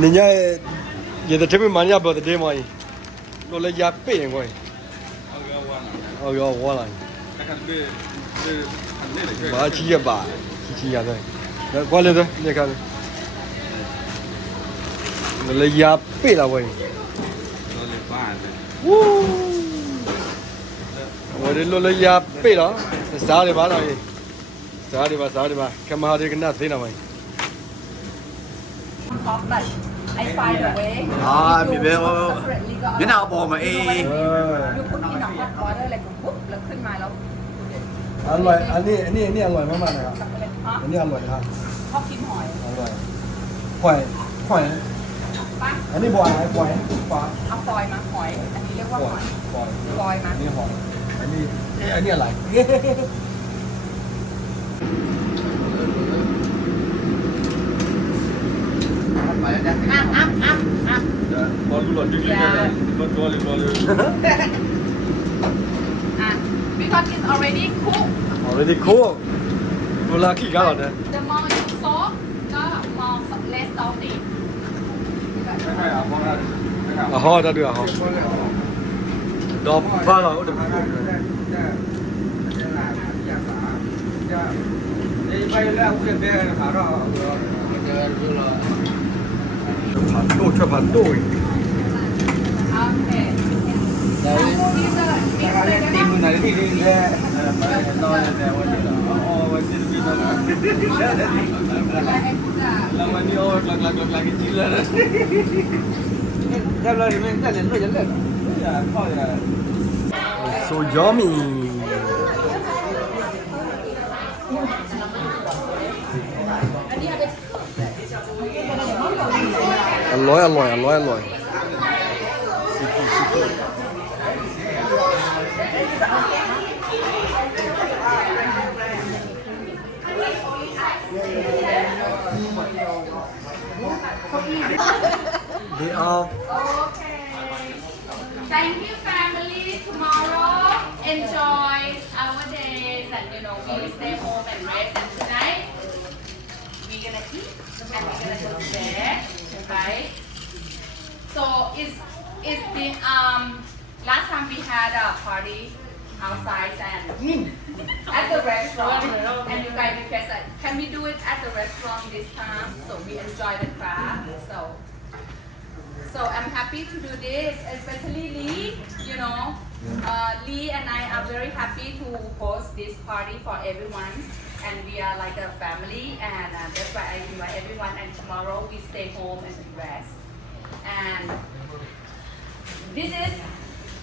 Niña, ya te tengo mañana para te demo ahí. Lo le ya piden, güey. Oh, yo, voilà. Va, chilla, va. Chilla, ¿no? ¿Cuál es? ¿De qué? Lo le ya pida, güey. Lo le ya pida. Sale, va, ahí. Sale, va. ¿Qué más hay que nada, tiene, güey? Off but I find a way. Bị bê cái nào bò mà You put in a hot water แล้วก็ปุ๊บแล้วขึ้นมาแล้ว อร่อยอันนี้อร่อยมากๆนะครับ ช็อกโกแลตฮะ อันนี้อร่อยครับ ชอบกินหอย อร่อยหอย ป่ะ อันนี้บัวอะไรหอยปลา เอาฟอยล์มาหอย อันนี้เรียกว่าหอย หอย ฟอยล์มา อันนี้หอยอันนี้อะไร อ่ะ Baru lah dia Yeah. betul. อ่ะ because it's already cooked Already cool. Lelaki kalau dah. the more you soak ก็ more less salty Ah, dah dia. Dah baru udah. Cepat. okay tìm người này đi đi ra nói là masih lebih lama ni lak lagi cila dah dah lah main dah lain jalan ya kau ya So yummy. Alloy. They are Okay. Thank you, family. Tomorrow, enjoy our days, and we stay home and rest. And tonight, we're gonna eat and we're gonna go to bed, right? So it's the last time we had a party outside and at the restaurant, and you guys requested, can we do it at the restaurant this time? So we enjoy the craft. So I'm happy to do this, especially Lee. Lee and I are very happy to host this party for everyone, and we are like a family, and that's why I invite everyone. And tomorrow we stay home and rest. And this is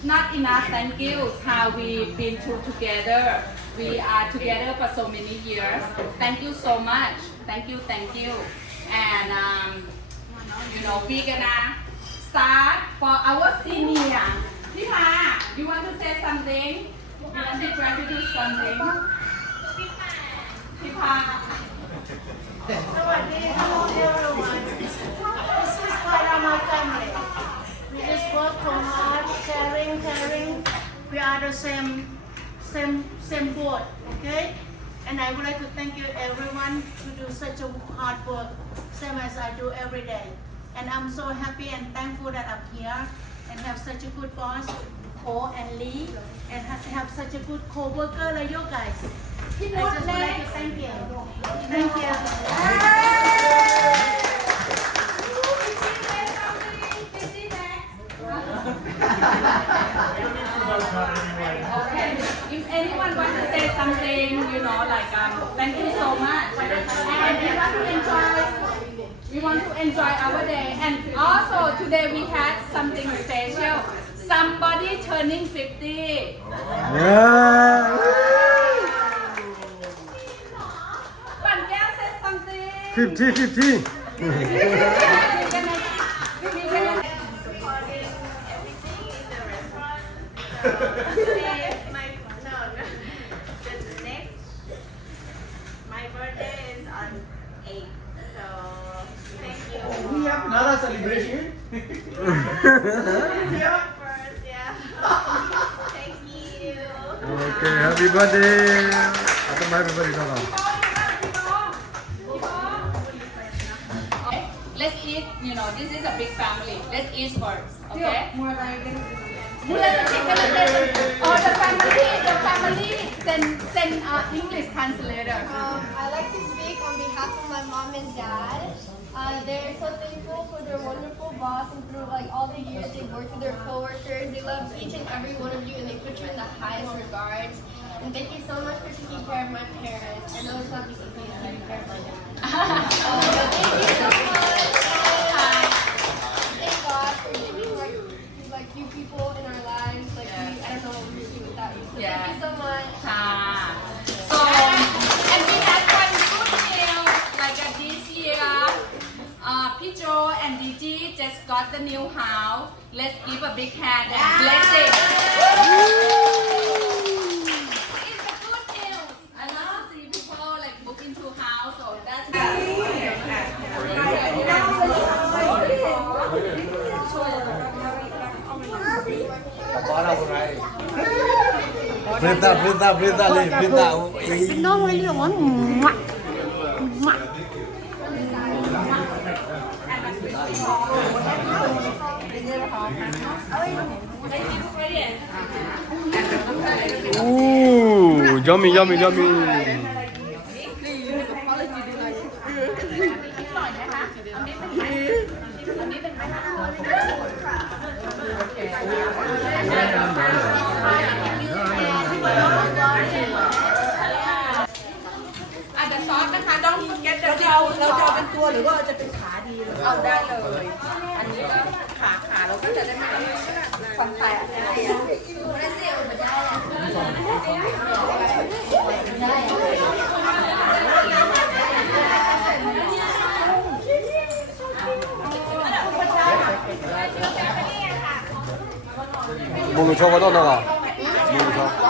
not enough. Thank you. How we've been through together. We are together for so many years. Thank you so much. Thank you. And we're gonna start for our senior. Pipa, you want to say something? You want to try to do something? Pipa. สวัสดี Hello everyone. This is part of my family. We just work so hard, caring. We are the same boat, okay? And I would like to thank you everyone to do such a hard work, same as I do every day. And I'm so happy and thankful that I'm here and have such a good boss, Ko and Lee, and have such a good co-worker like you guys. I just would like to thank you. Thank you. Okay. If anyone wants to say something, thank you so much. And we want to enjoy our day. And also today we had something special. Somebody turning 50. yeah. Pangyal said something. 50. My birthday is on 8th, so thank you. we have another celebration First, yeah. Thank you. Okay, happy birthday. Happy birthday. let's eat. You know, this is a big family. Let's eat first. Okay. More like this. Oh, the family send English translator. I like to speak on behalf of my mom and dad. They're so thankful for their wonderful boss and through like all the years they worked with their coworkers. They love each and every one of you and they put you in the highest regards. And thank you so much for taking care of my parents. I know it's not because of me, I'm taking care of my dad. Thank you so much. Thank God for giving like you people in our lives. Like I don't know what we would do without you. So thank you so much. So, and we had one good news, like this year, Pijo and Digi just got the new house. Let's give a big hand and bless it. It's a good news. I love to see people like book into house, so that's Berita le, berita. No, I don't want. Ooh, yummy, yummy, yummy. the sauce นะคะ don't forget the เราจะเอาเป็นตัวหรือว่าจะเป็นขาดีเอาได้เลย อันนี้ก็ขาเราก็จะได้ไม่ฟันแตกได้อะ 뭐로 저거다 나가. 뭐로 저.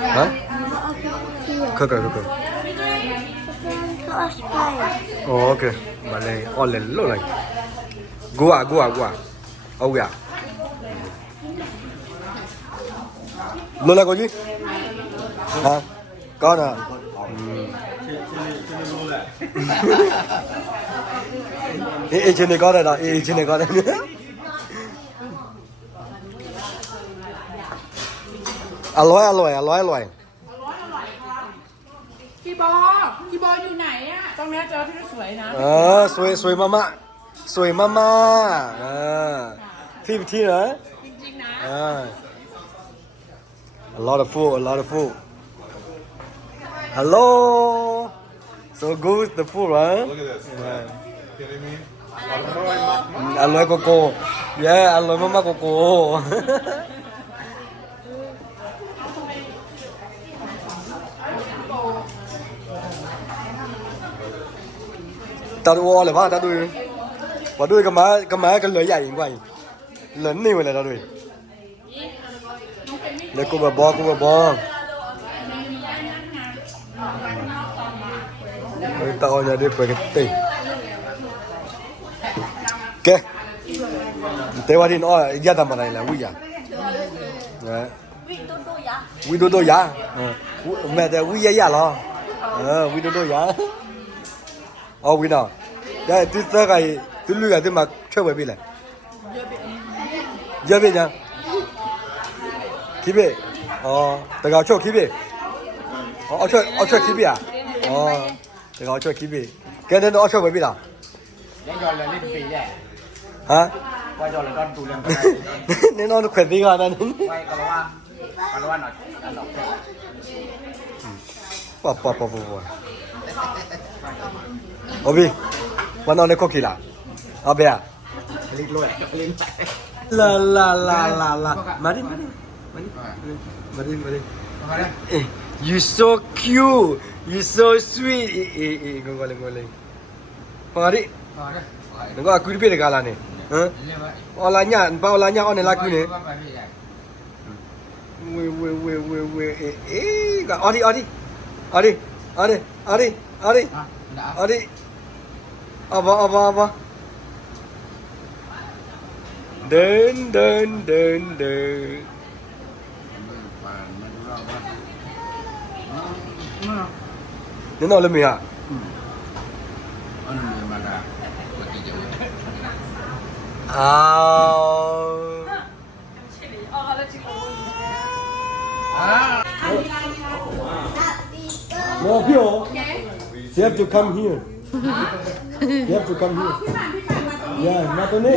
Hả? 그거. Ok. Mà này, on lên lúc này. Gua. Âu gà. Lúc này có gì? Hả? Con à? Ê, trên này có đây đó, trên này có đây.อร่อย พี่บออยู่ไหนอ่ะ ตรงนี้เจอที่สวยนะ สวยมากที่นะ จริงๆนะ a lot of food hello so good the food right Look at this. Kidding me? อร่อยโกโก้อร่อยมากๆโกโก้ ta đuôi là ba ta đuôi và đuôi cái má cái lưỡi dài quay lớn nhiều này ta đuôi để cô bà bò tao nhà đi phải cái tì ok thế qua đi nó ra tầm này là vui à vui đôi giá mẹ thì vui giá lo vui đôi giá vui nào đây tôi tới cái tôi lười cái mà chơi với bị này giờ bị nhá khi bị tôi gọi chơi khi bị chơi khi bị à tôi gọi chơi khi bị cái này nó chơi với bị nào Lấy cho là lên pì vậy. hả Quay cho là con tù lên. nên nó khỏe tí ngon này Quay kalau nó bỏ Obi,วันนอนในโคกิล่ะเอาไปอ่ะ Klik lo ya, klik. La. Mari. Makanya. You so cute. You so sweet. Ngoleh. Pangari. Makanya. Nengok aku di pilih kalah ni. Ha? Ini apa? Olanya on lagu ni. Apa ya? Adi. Ah, enggak. Adi. Apa? Den. Ni nak lebih ah. Anu ni mana? Buat kerja. Ah. No, Pio. Okay. You have to come here. You have to come here. Yeah, matone.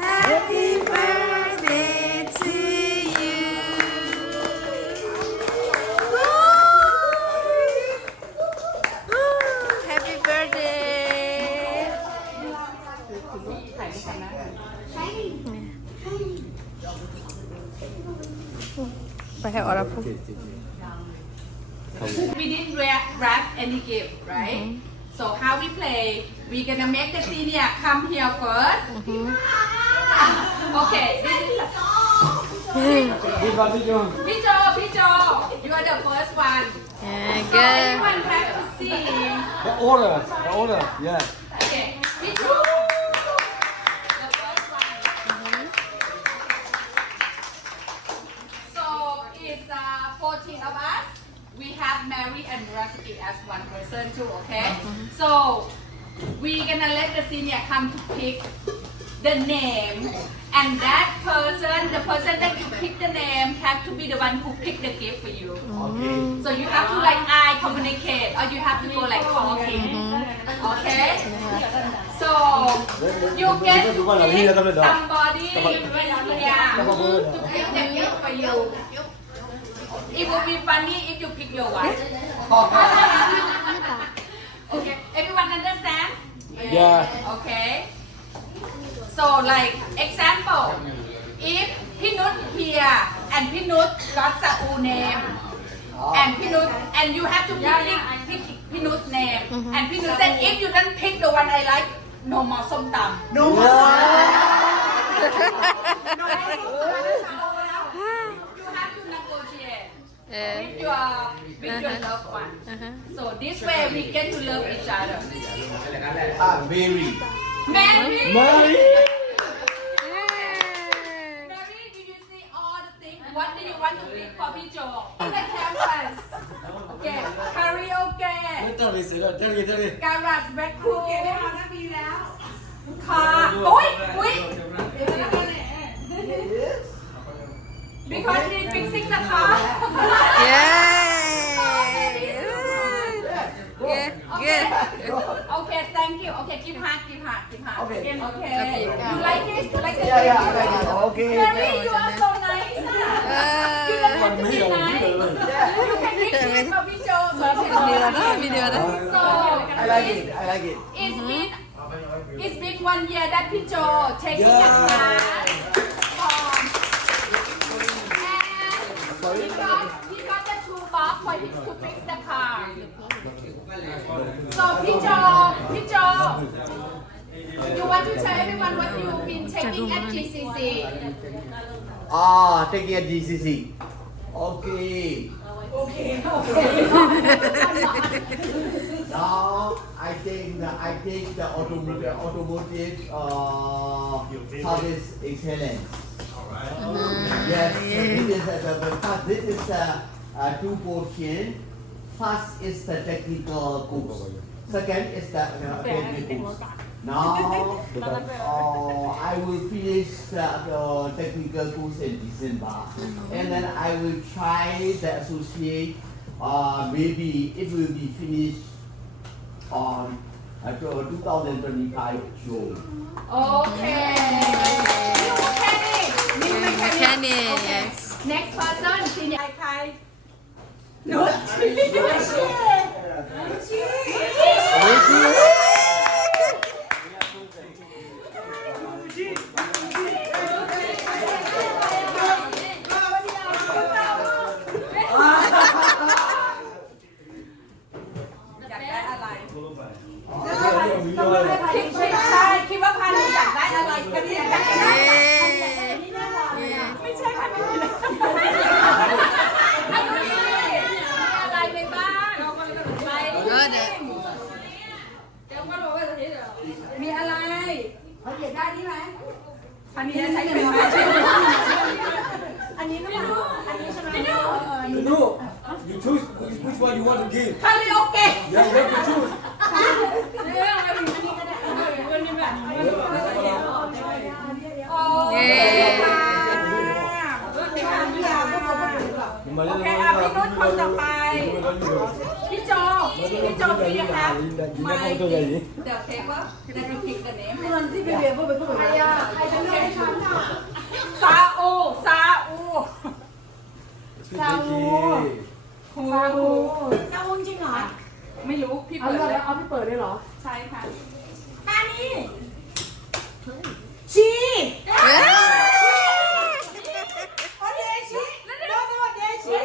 Happy birthday to you. Happy birthday ไปให้ออร์พู We didn't wrap any gift, right? So how we play? We're gonna make the senior come here first. Okay, this is Pijo, you are the first one. So everyone have to see. The order. Yeah. Okay, Pijo. The first one. So it's 14 of us. We have Mary and Murasaki as one person too, okay? So we're gonna let the senior come to pick the name, and that person, the person that you pick the name, have to be the one who pick the gift for you. So you have to like eye communicate, or you have to go like talking. Okay? So you get to pick somebody yeah, to pick the gift for you. It will be funny if you pick your wife. Okay, everyone understand? Yeah. Okay. So like example, if Pinut here and Pinut got Saul name, and Pinut and you have to pick Pinut's name, and Pinut said if you don't pick the one I like, no more som tam. No more. You have to negotiate with your loved one. So this way we get to love each other. Very. Mary. Mari. Mary, did you see all the things? What do you want to pick for Pijo? In the campus. Okay. Karaoke. Tell me. Garage vacuum. Car. Oi. Because he's fixing the car. Okay, thank you. Okay, give heart. Okay. You like it? You like it? Okay. Mary, you are so nice. You don't have to be nice. You can give this for Pijo. So, I like it. it's been 1 year that Pijo taking the class. And he got the toolbox for him to fix the car. So Pijo, you want to tell everyone what you've been taking at GCC? Taking a GCC. Okay. Now I take the automotive service excellence. Yes, this is two portions. First is the technical course. Second is the family course. Now, I will finish the technical course in December, and then I will try the associate. Maybe it will be finished on 2025 June. โอเคนิวแค่นี้นิวไม่แค่ แค่ นี้ นี้ โอเค yes next person ซีเนียร์ ใคร อยากได้อะไรคิดไม่ใช่คิดว่าพันธุ์อยากได้อะไรก็เนี่ยอยากได้ไม่ใช่พันธุ์นี้นะอายุนี่มีอะไรไปบ้างไป good มีอะไร เขาอยากได้นี่ไหม อันนี้ใช้เป็นไหม อันนี้ไม่รู้อันนี้ใช่ไหม No, you choose which one you want to give. คาราโอเกะ Yeah, you have to choose. โอ้ เย้ โอเคอ่ะพี่นุชคนต่อไป พี่โจพี่ครับไม่เดี๋ยวเค้กว่าจะไปพิกกันเองมันที่เป็นเรียนพวกเป็นพวกอะไรอ่ะใครจะเลือกให้ฉันอ่ะซาอูครู ซาวุ้นจริงเหรอ ไม่รู้พี่เปิดเลย เอาพี่เปิดเลยเหรอ ใช่ค่ะ อันนี้ชี เอ้ย โอเดชีโอเดชี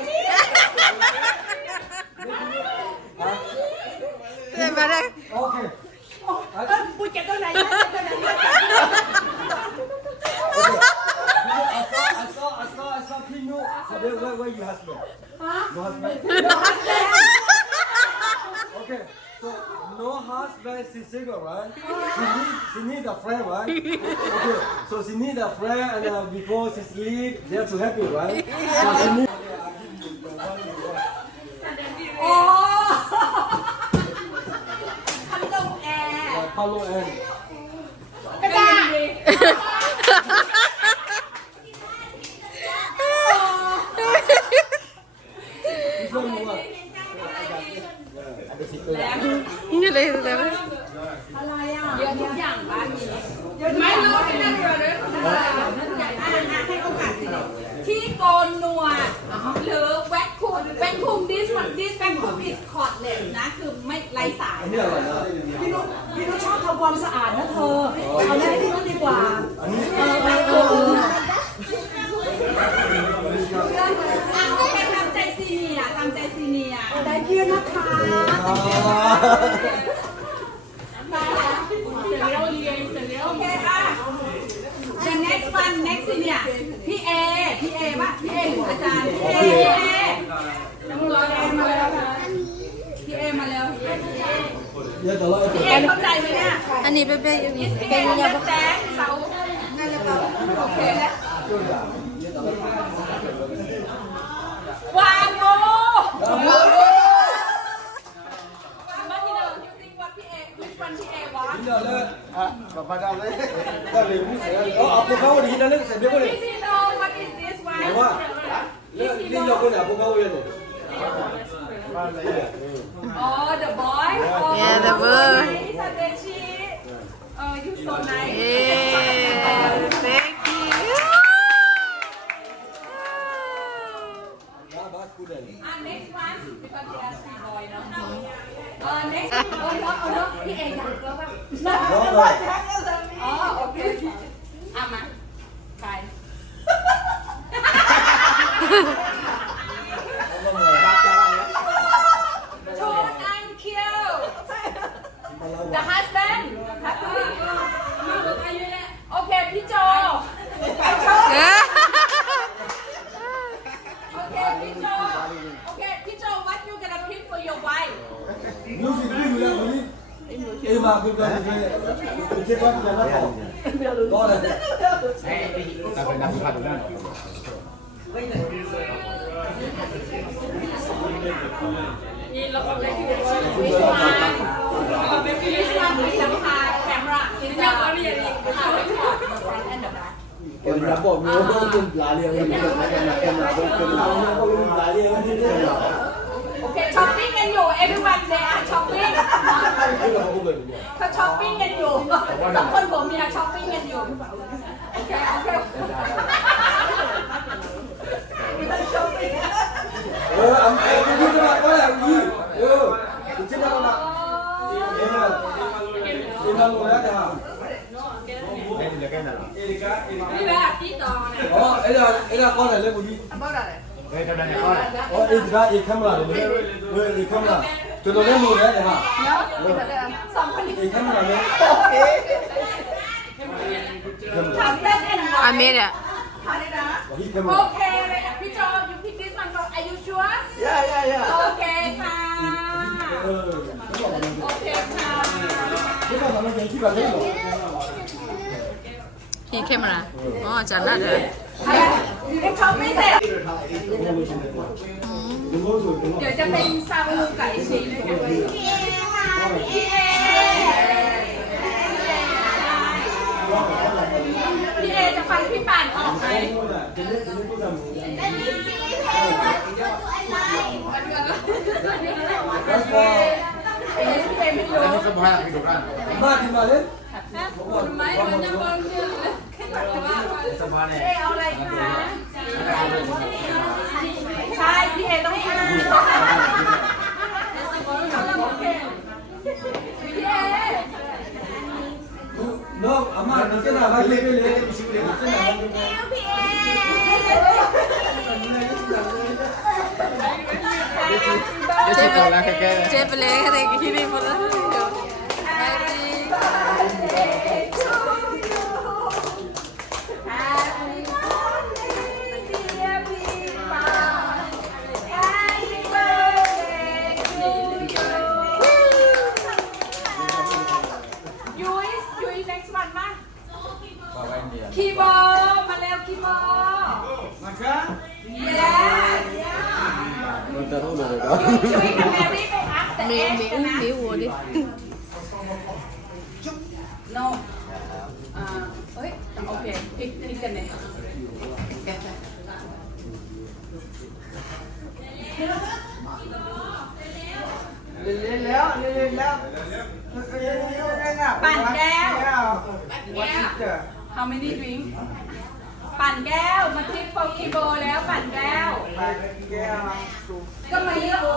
เดี๋ยวมาเลย Okay. ปุยเก็บตัวไหน I saw Pino. So where you husband? No husband? Okay. So no husband, she's single, right? She need a friend, right? Okay. So she need a friend, and before she sleep, they have to help you, right? So she need. โอ้พัดลมแอร์ Palo and. กระดาษ Which one you want? นี่เลยเลย เยอะทุกอย่างบ้านนี้ไม่รู้ไม่น่าเชื่อเลยให้โอกาสสิที่โกนหนวดหรือแว็กคูมดิสแว็กคูมดิสคอร์ดเลสนะคือไม่ไร้สาย อันนี้อร่อยนะ พี่นุชชอบทำความสะอาดนะเธอ เอาได้ที่นุชดีกว่า อันนี้ โอเคทำใจซีเนียทำใจซีเนีย ได้เพื่อนนะคะ โอเคค่ะ the next one next senior พี่เอป่ะพี่เอหรืออาจารย์พี่เอมาแล้วพี่เอมาแล้ว เยอะแต่ละ พี่เอเข้าใจไหมเนี่ย อันนี้เป็น พี่ เป็น เอ ยา จะแซงเสาโอเควางโมมาที่เดิม you think what พี่เอ which one พี่เอวะ เยอะเลยอ่ะกลับมาดาวเลยก็เลยไม่เสียเอาพวกเขาดีนะเรื่องเสร็จเดี๋ยวก็เลย พี่ซีโน what is this one แต่ว่าเรื่องที่เราคนเนี่ยพวกเขาเลย อ๋อ the boy Yeah, the boy. Sadechi you so nice เย้ thank you next one because they are three boy เนาะnext เอาเนาะพี่เองอยากก็แบบอ๋อโอเคอ่ะมาไปทูนอันคิว the husband โอเคพี่โจ เอ้ย Okay, Picho. Okay, Picho, what you gonna pick for your wife? Music đi rồi đi. Em mà cứ cái chết quá là nó khổ. Đó là. Ta phải nằm phạt nữa. Em đã bỏ người không lá liều em là lá liều như thế nào? โอเคช้อปปิ้งกันอยู่ everyone they are shopping เขาช้อปปิ้งกันอยู่สองคนผมเมียช้อปปิ้งกันอยู่โอเคโอเค Em đi ra có làm gì? Chứ đâu mà em đang ngồi đó hả? Em là cái nào? นี่แบบที่ต่อเนี่ย Ấy là con này lên một đi. Đây trong đây này con. Em ra em camera này. Em camera. Cho nó lên một đấy hả? สองคนนี้ Em camera lên. ทำได้แน่นอน อาเมดอ่ะ Hit โอ camera. เคเลยค่ะพี่โจยูพิกดิสมันก็อายุชัว Yeah. โอเคค่ะ โอเคค่ะ Thế mà nó thấy khi bà lên rồi. พี่เข้มนะอ๋อจันน่ะเด้อ เอ็มช็อปไม่เสร็จ Đúng rồi, đúng เดี๋ยว rồi. จะเป็นซาบูไก่ชีสด้วยกันพี่เอจะฟังพี่ป่านออกไหม That's for พี่เอไม่รู้ Đây nó hai cái đồ ăn. ba thì mà lên. ไม่มันจะเบิ้ลเรื่องขึ้นมาว่า Sắp hoa พี่ này. เอเอาอะไรคะใช่พี่เอต้องทานพี่เอ No, ama नीचे ना भाई ले ले. Cái chiếc đồ là cái เจ็บไปเลยอะไรกี่ที่นี่หมดแล้วคีโบมาแล้วคีโบ Makan. yes Mình ta thôi rồi đó. ช่วยกันแมรี่ไปอัพแต่ มี เอส มี กัน อุ้ม นะ มีวัวดิ no เอ้ยโอเคพลิกกันเลย Lên léo. ปั่นแก้ว how many drink ปั่นแก้วมาทิปโฟคีโบแล้วปั่นแก้วก็มาเยอะโอ้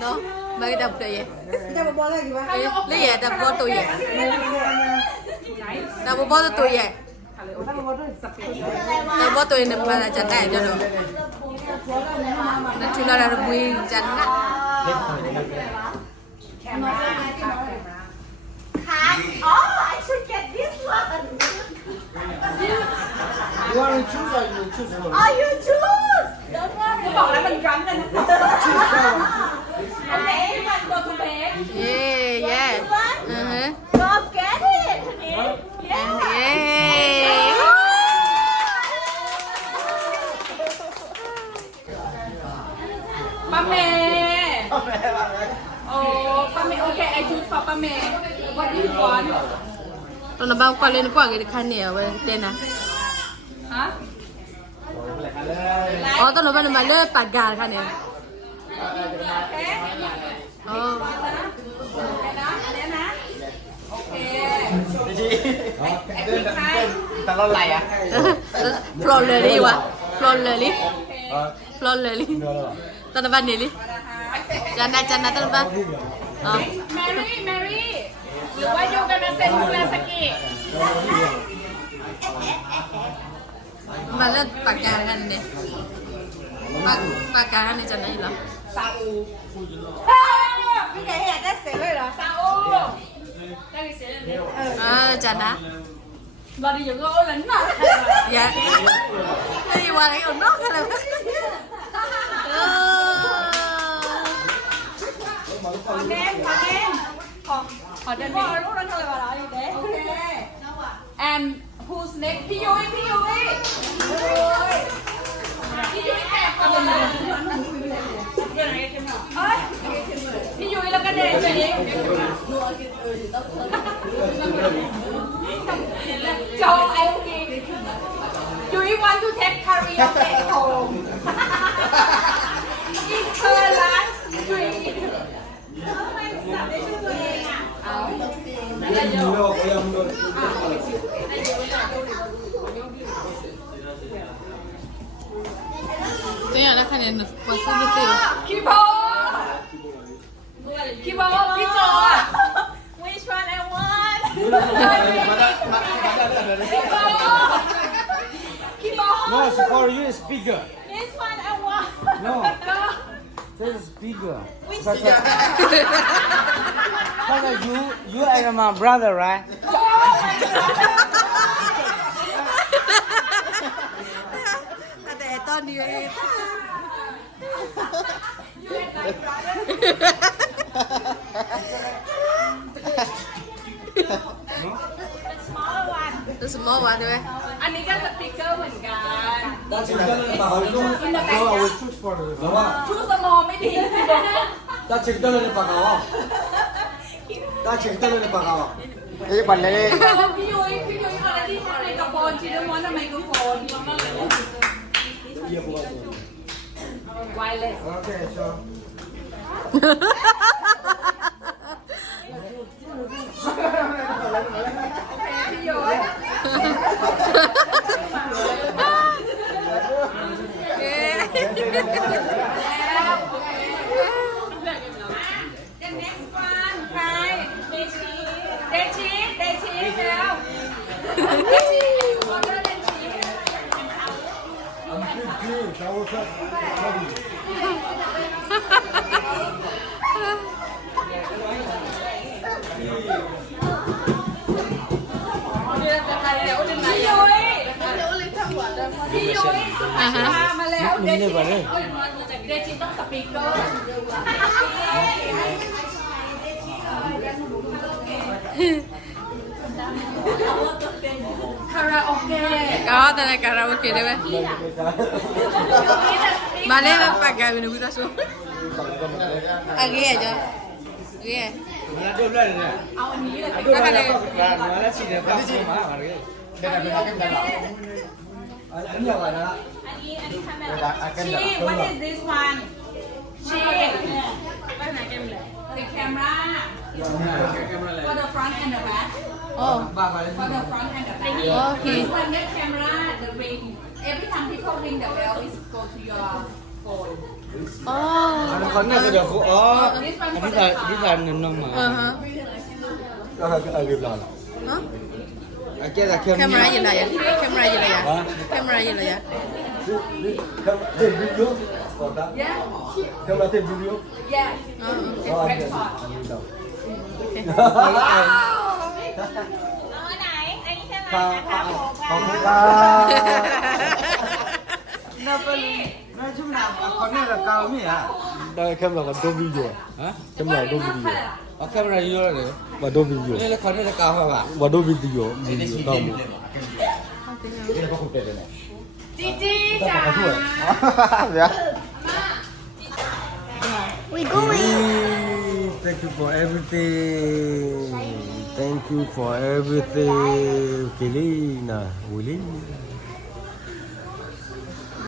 nó mấy đập rồi vậy lấy về đập bó tôi vậy đập bó tôi vậy đập bó tôi nằm là chặt này cho được nó chú là nguyên chặt á Oh, I should get this one. You want to choose or you choose one? Oh, you choose. Don't ก็ worry. บอกแล้วมันรั้นกันนะโอเคมันตัวทูเบก yeah yeah Go get it, honey. Yeah. yeah ป้าเมย์โอ้ป้าเมย์โอเค I choose for ป้าเมย์ What do you want tao nó bao qua lên qua cái khăn này ở tên à ฮะ tao nó bao nó mà lên bạt gà khăn này โอเคนะอันนี้นะโอเค Ta lo lầy à? plonเลยดิวะ plonเลยดิ plonเลยดิ tao nó bao này đi chân này tao nó bao แมรี่แมรี่หรือว่าโยกันนะเซนมูราสกิ mà lên bạt gà khăn này bạt gà khăn này chân này là ซาอู พี่แกอยากได้เสียเลยเหรอ ซาอูได้เสียเลย จันนะ รอดีอยู่ก็โอ้หลังหน่อย dạ cái gì qua đấy còn nốt hay là ขอเนมขอ ขอเดินไปโอเค and who's next พี่ยุ้ยพี่ยุ้ยแอบก่อนเลยพี่ยุ้ยแล้วก็เดนไปนี้โจไอ้กิ๊กยุ้ย want to take karaoke home it's her last drink 这样那看见我是不是有？ พี่โบพี่โบพี่โจอ่ะ which one I want พี่โบ No, it's for you speaker. this one I want No, this is speaker. Because you are my brother, right? แต่ตอนนี้ The small one 对ไหม อันนี้ก็สปีกเกอร์เหมือนกัน 大请灯了吧？我 choose for the 好吧？ ชูสมอไม่ดี 大请灯了的报告啊！大请灯了的报告啊！ Ini pandai. พี่ยุ้ยอะไรที่ไมโครโฟนชีดมอนไมโครโฟนไวเลส OK，说。 พี่ยุ้ย The next one ใครเดชีแล้วเดชีอยู่บนเรือเดชี I'm 15，小我看这里。 พี่ยุ้ยสุภาพมาแล้วเดชิต้องสปีกเกอร์คาราโอเกะ ก็แต่ในการาโอเกะได้ไหมมาเลยมาปากกันเป็นผู้ต่อสู้อะไรอ่ะจ๊ะอะไร Mana dua belas ni? เอาอันนี้เลย Dua belas. Mana sih dia? Mana sih? Mana hari? Dia dah belajar kan? อันนี้อะไรนะ อันนี้ทำแบบชี what is this one ชี the camera for the front and the back โอ้ for the front and the back โอเค this one the camera the ring every time people ring the bell is go to your phone อ๋อ Ada konek ke dah? Oh, this one for ini the dah car nenung อือ mah. ฮะ อะไรเรียบร้อย ฮะ Okey dah camera. แคมราอยู่ไหนอ่ะแคมราอยู่ไหนอ่ะแคมราอยู่ไหนอ่ะ 这 video 好的 yeah 干嘛这 video yeah อ๋อ 啊 record เอาไหน อันนี้ใช่ไหมนะคะผม ขอบคุณครับ Macam mana? Konek dah kau ni ah. ได้แค่แบบว่าดูวิดีโอ Ha? แค่แบบดูวิดีโอ Oh, kamera you lah ni. ว่าดูวิดีโอ Ni lah konek dah kau apa? ว่าดูวิดีโอวิดีโอต้อง Dia dah pakai dah. จีจีจ๋า Ya. We going Thank you for everything. Thank you for everything. Kelina, Willie.